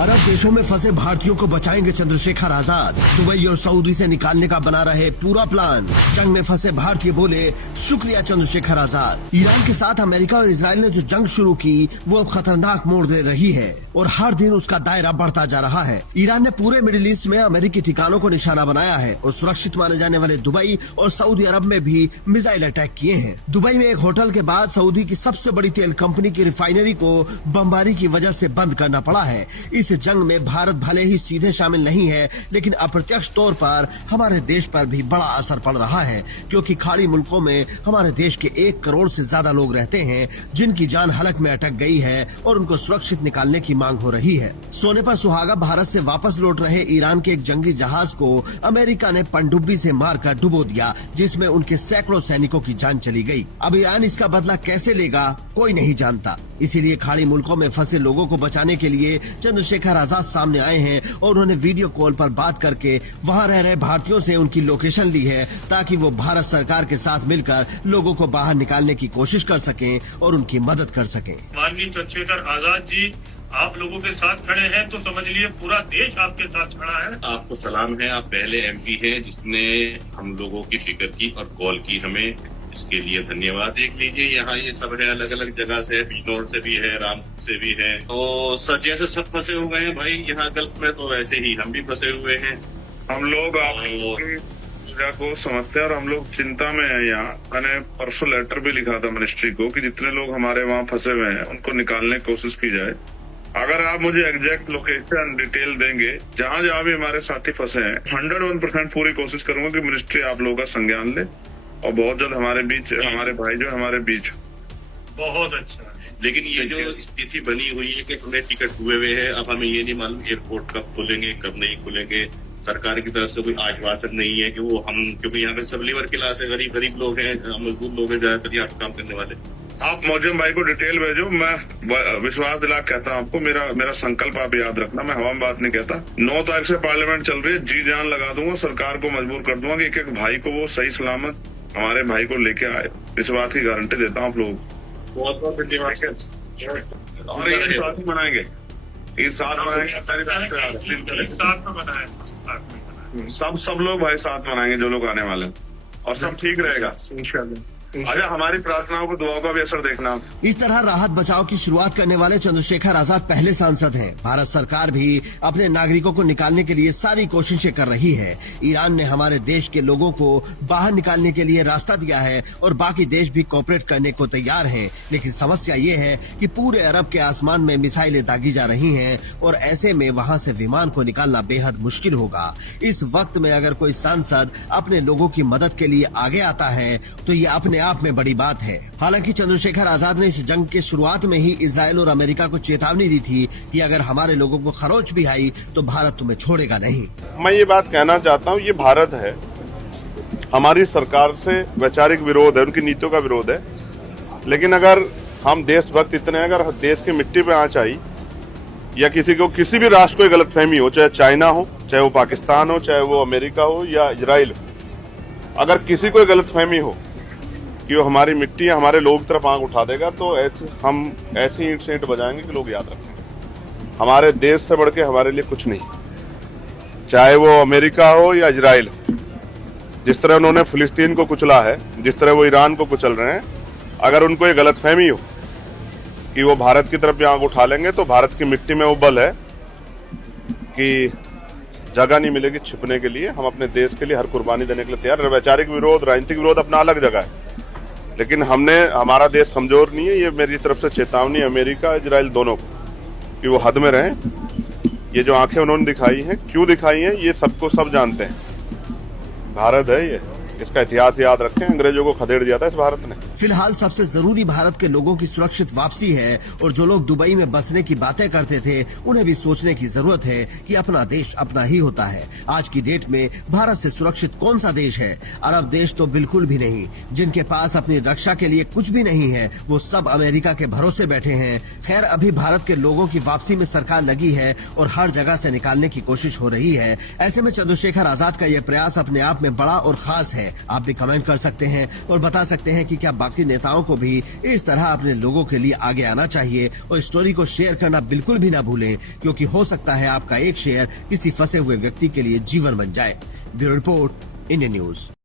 अरब देशों में फंसे भारतीयों को बचाएंगे चंद्रशेखर आजाद। दुबई और सऊदी से निकालने का बना रहे पूरा प्लान। जंग में फंसे भारतीय बोले शुक्रिया चंद्रशेखर आजाद। ईरान के साथ अमेरिका और इजराइल ने जो जंग शुरू की वो अब खतरनाक मोड़ ले रही है और हर दिन उसका दायरा बढ़ता जा रहा है। ईरान ने पूरे मिडिल ईस्ट में अमेरिकी ठिकानों को निशाना बनाया है और सुरक्षित माने जाने वाले दुबई और सऊदी अरब में भी मिसाइल अटैक किए हैं। दुबई में एक होटल के बाद सऊदी की सबसे बड़ी तेल कंपनी की रिफाइनरी को बमबारी की वजह से बंद करना पड़ा है। इस जंग में भारत भले ही सीधे शामिल नहीं है, लेकिन अप्रत्यक्ष तौर पर हमारे देश पर भी बड़ा असर पड़ रहा है, क्योंकि खाड़ी मुल्कों में हमारे देश के 1 करोड़ से ज्यादा लोग रहते हैं जिनकी जान हलक में अटक गई है और उनको सुरक्षित निकालने की मांग हो रही है। सोने पर सुहागा भारत से वापस लौट रहे ईरान के एक जंगी जहाज को अमेरिका ने पनडुब्बी से मारकर डुबो दिया, जिसमें उनके सैकड़ों सैनिकों की जान चली गई। अब ईरान इसका बदला कैसे लेगा कोई नहीं जानता। इसीलिए खाड़ी मुल्कों में फंसे लोगों को बचाने के लिए चंद्रशेखर आजाद सामने आए हैं और उन्होंने वीडियो कॉल पर बात करके वहां रह रहे भारतीयों से उनकी लोकेशन ली है, ताकि वो भारत सरकार के साथ मिलकर लोगों को बाहर निकालने की कोशिश कर सकें और उनकी मदद कर सकें। माननीय चंद्रशेखर आजाद जी, आप लोगों के साथ खड़े हैं तो समझ लीजिए पूरा देश आपके साथ खड़ा है। आपको सलाम है। आप पहले एमपी हैं जिसने हम लोगों की फिक्र की और कॉल की हमें, इसके लिए धन्यवाद। देख लीजिए यहाँ ये सब है, अलग अलग जगह से, बिजनौर से भी है, रामपुर से भी है, तो सब जैसे सब फंसे हुए हैं भाई यहाँ गल्फ में, तो वैसे ही हम भी फंसे हुए हैं। हम लोग आपकी को समझते हैं और हम लोग चिंता में हैं। यहाँ मैंने परसों लेटर भी लिखा था मिनिस्ट्री को कि जितने लोग हमारे वहाँ फंसे हुए हैं उनको निकालने की कोशिश की जाए। अगर आप मुझे एग्जैक्ट लोकेशन डिटेल देंगे जहाँ जहाँ भी हमारे साथी फंसे हैं, 101% पूरी कोशिश करूंगा कि मिनिस्ट्री आप लोगों का संज्ञान ले और बहुत जल्द हमारे बीच हमारे भाई जो हमारे बीच। बहुत अच्छा। लेकिन ये जो स्थिति बनी हुई है कि हमें टिकट हुए हुए हैं, अब हमें ये नहीं मालूम एयरपोर्ट कब खुलेंगे कब नहीं खुलेंगे। सरकार की तरफ से कोई आश्वासन नहीं है कि वो हम, क्योंकि यहाँ पे सब लेबर क्लास है, गरीब लोग हैं, मजदूर लोग हैं, ज्यादातर यहाँ काम करने वाले। आप मौजूद भाई को डिटेल भेजो, मैं विश्वास दिला कहता हूँ आपको, मेरा संकल्प आप याद रखना, मैं हवा में बात नहीं कहता। 9 तारीख से पार्लियामेंट चल रही है, जी जान लगा दूंगा, सरकार को मजबूर कर दूंगा कि एक एक भाई को वो सही सलामत हमारे भाई को लेके आए। इस बात की गारंटी देता हूँ आप लोग। बहुत बहुत धन्यवाद। और ये साथ ही मनाएंगे, ईद साथ मनाएंगे, सब लोग भाई साथ मनाएंगे जो लोग आने वाले, और सब ठीक रहेगा। अच्छा, हमारी प्रार्थनाओं को दुआओं का भी असर देखना। इस तरह राहत बचाव की शुरुआत करने वाले चंद्रशेखर आजाद पहले सांसद हैं। भारत सरकार भी अपने नागरिकों को निकालने के लिए सारी कोशिशें कर रही है। ईरान ने हमारे देश के लोगों को बाहर निकालने के लिए रास्ता दिया है और बाकी देश भी कोऑपरेट करने को तैयार हैं। लेकिन समस्या ये है कि पूरे अरब के आसमान में मिसाइलें दागी जा रही हैं और ऐसे में वहाँ से विमान को निकालना बेहद मुश्किल होगा। इस वक्त में अगर कोई सांसद अपने लोगों की मदद के लिए आगे आता है तो ये अपने आप में बड़ी बात है। हालांकि चंद्रशेखर आजाद ने इस जंग के शुरुआत में ही इजराइल और अमेरिका को चेतावनी दी थी कि अगर हमारे लोगों को खरोच भी आई तो भारत तुम्हें छोड़ेगा नहीं। मैं ये बात कहना चाहता हूँ, ये भारत है, हमारी सरकार से वैचारिक विरोध है, उनकी नीतियों का विरोध है। लेकिन अगर हम देशभक्त इतने, अगर देश की मिट्टी पे आंच आई या किसी को किसी भी राष्ट्र को गलतफहमी हो, चाहे चाइना हो, चाहे वो पाकिस्तान हो, चाहे वो अमेरिका हो या इजराइल, अगर किसी को गलतफहमी हो कि वो हमारी मिट्टी या हमारे लोग तरफ आंख उठा देगा, तो हम ऐसी ईंट से ईंट बजाएंगे कि लोग याद रखेंगे। हमारे देश से बढ़ के हमारे लिए कुछ नहीं, चाहे वो अमेरिका हो या इजराइल हो। जिस तरह उन्होंने फिलिस्तीन को कुचला है, जिस तरह वो ईरान को कुचल रहे हैं, अगर उनको ये गलतफहमी हो कि वो भारत की तरफ भी आंख उठा लेंगे, तो भारत की मिट्टी में वो बल है कि जगह नहीं मिलेगी छिपने के लिए। हम अपने देश के लिए हर कुर्बानी देने के लिए तैयार। वैचारिक विरोध, राजनीतिक विरोध अपना अलग जगह है, लेकिन हमारा देश कमजोर नहीं है। ये मेरी तरफ से चेतावनी अमेरिका इजराइल दोनों को कि वो हद में रहें। ये जो आंखें उन्होंने दिखाई हैं, क्यों दिखाई हैं, ये सबको सब जानते हैं। भारत है ये, इसका इतिहास याद रखें, अंग्रेजों को खदेड़ दिया था इस भारत ने। फिलहाल सबसे जरूरी भारत के लोगों की सुरक्षित वापसी है और जो लोग दुबई में बसने की बातें करते थे उन्हें भी सोचने की जरूरत है कि अपना देश अपना ही होता है। आज की डेट में भारत से सुरक्षित कौन सा देश है? अरब देश तो बिल्कुल भी नहीं। जिनके पास अपनी रक्षा के लिए कुछ भी नहीं है वो सब अमेरिका के भरोसे बैठे हैं। खैर, अभी भारत के लोगों की वापसी में सरकार लगी है और हर जगह से निकालने की कोशिश हो रही है। ऐसे में चंद्रशेखर आजाद का यह प्रयास अपने आप में बड़ा और खास है। है। आप भी कमेंट कर सकते हैं और बता सकते हैं कि क्या बाकी नेताओं को भी इस तरह अपने लोगों के लिए आगे आना चाहिए। और स्टोरी को शेयर करना बिल्कुल भी ना भूलें, क्योंकि हो सकता है आपका एक शेयर किसी फंसे हुए व्यक्ति के लिए जीवन बन जाए। Bureau report, Indian news.